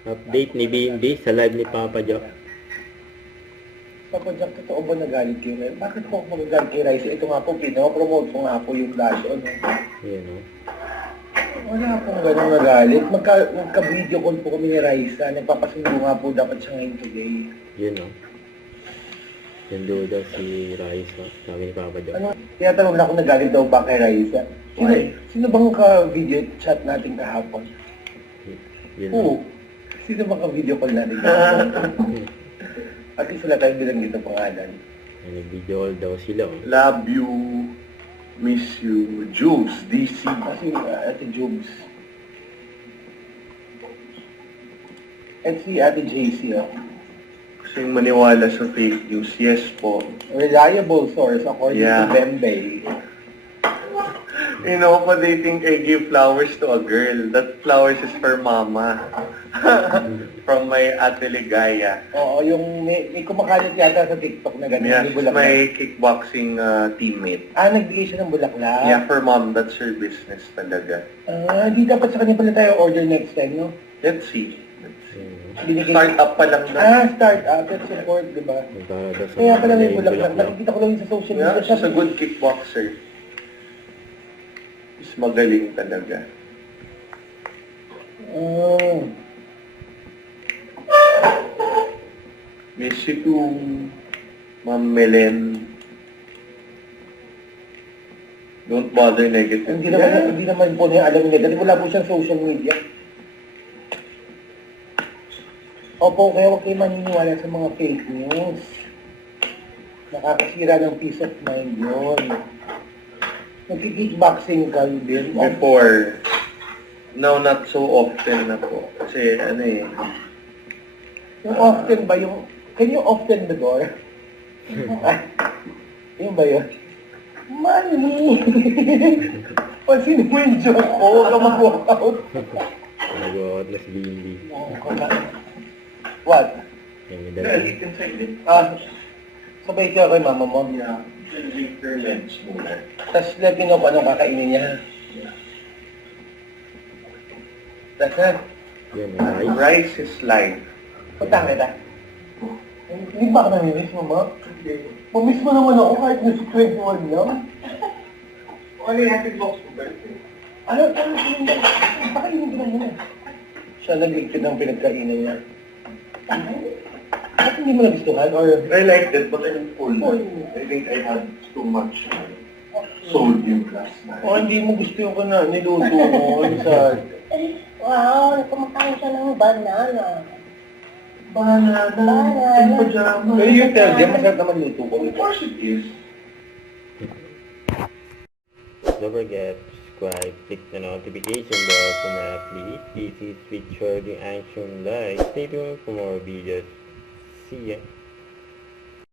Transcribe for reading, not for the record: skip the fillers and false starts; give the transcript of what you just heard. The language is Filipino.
Update ni BNB sa live ni Papa Jack. Papa Jack, totoo ba nagalit kayo ngayon? Bakit po ako magagalit kay Raisa? Ito nga po, pinapromote ko nga po yung Dasho. No? Yan o. Wala pong ganun nagalit. Magka-video call po kami ni Raisa. Nagpapasundo nga po dapat siya ngayon today. Yan o. Yan daw si Raisa, sabi ni Papa Jack. Ano? Kaya tanong na kung nagalit daw ba kay Raisa. Sino bang ka-video chat natin kahapon? Yan Oo. Sino bang ka-video call natin kahapon? At least wala tayong bilang dito pangalan. Nag-video call daw sila o. Love you, miss you, Jules, DC. Kasi Ate Jubes. At si Ate JC, oh. Kasi maniwala sa fake news, yes po. Reliable source according Yeah. to Bembay. You know, but they think I give flowers to a girl. That flowers is for mama. From my Ate Ligaya. Oo, yung may kumakalat yata sa TikTok na gano'n. Yeah, yung she's bulaklak. my kickboxing teammate. Nagbigay siya ng bulaklak. Yeah, for mom, that's her business talaga. Di dapat sa kanya pala tayo order next time, no? Let's see. Binigay Start up pa lang na. start up. Let's support, di ba? Para daw sa Kaya pala may yung bulaklak. Nakikita ko lang yun sa social Yeah, media. she's a good kickboxer. She's magaling talaga. Miss you too, Ma'am Melen. Don't bother negative. Hindi naman po niya alam niya. Dahil wala po siyang social media. Opo, kaya huwag kayo maniniwala sa mga fake news. Nakakasira ng peace of mind yun. Nagkikickboxing ka din. Before, now not so often na po. Kasi ano eh, Yung often ba yung... Can you open the door? Yung ba yun? Money! Pansinin mo yung joke ko. Huwag ka mag-walkout. nag-out na si BNB. What? Yan yung the dalawa. elite inside it. Sabay siya kay mama mo. Yeah, later lunch muna. Tapos let me know kung anong kakainin niya. That's it. Yan, yung rice. Rice is life. Punta kita. Hindi ba ka namimiss, mama? Mamiss mo naman ako kahit nasa 21 lang. Only happy box ko birthday. Ano? Pakainin ko lang muna. Siya nagligpit ng pinagkainan niya. Bakit hindi mo nagustuhan? Or... I liked it, but I'm full. I think I had too much sodium last night. Hindi mo gusto yung na niluto mo. Sa... Wow, kumakain siya ng banana. Banana in pajamas. Pero you tell them, masarap naman luto ko. Of course it is. Don't forget to subscribe, click the notification bell for more updates. This is Richard the Action Live. Stay tuned for more videos. See ya.